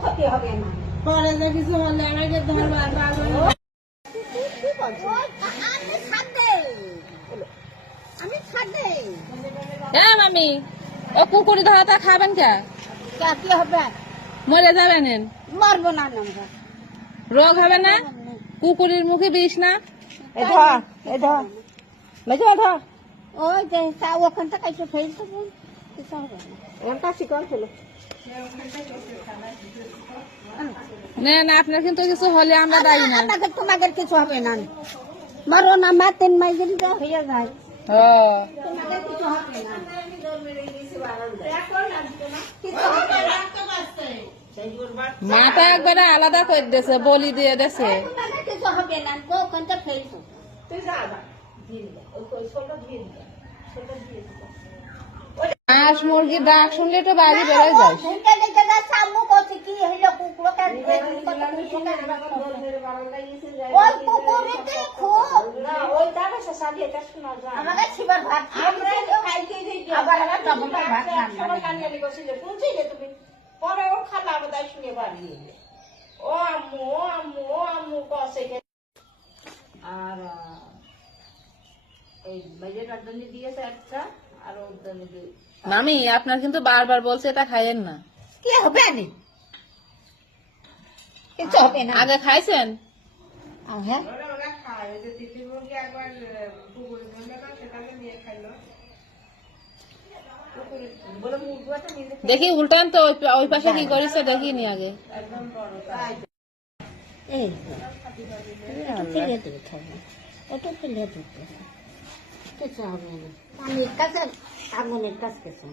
ক্ষতি হবে না। পরে যে কিছু হলে আমাকে ধরবার হ্যাঁ মামি, ও কুকুরি ধরাটা খাবেন কে? কি হবে? মরে যাবেন? মারবো না আমরা। রোগ হবে না? কুকুরের মুখে বিষ না? ওই যে ওখান থেকে একটু ফেল তো কিছু হবে না। ওটা শিকল ছিল। না আপনার কিন্তু কিছু হলে আমরা দায়ী না। তোমাদের কিছু হবে না, মারো না, মাতেন মাইগেন যা হয়ে যায়। তোমাদের কিছু হবে না। মাথা একবারে আলাদা করে দিয়েছে, বলি দিয়ে দিয়েছে। তোমাদের কিছু হবে না, ওখান থেকে ফেল তো। হাঁস মুরগির ডাক শুনলে তো বাড়ি বেড়ে যায়। আর এই বাইরের জন্য দিয়েছে একটা, আর ওর জন্য মামি আপনার কিন্তু বারবার বলছে এটা খাইয়েন না। কি হবে না, কিছু হবে না। আগে খাইছেন? হ্যাঁ, দেখি উল্টান তো, ওই পাশে কি করেছে দেখিনি আগে। এই ফেলে দিতে হবে, ওটা ফেলে দিতে হবে, কিছু হবে না। পানির কাছে আগুনের কাছে কিছু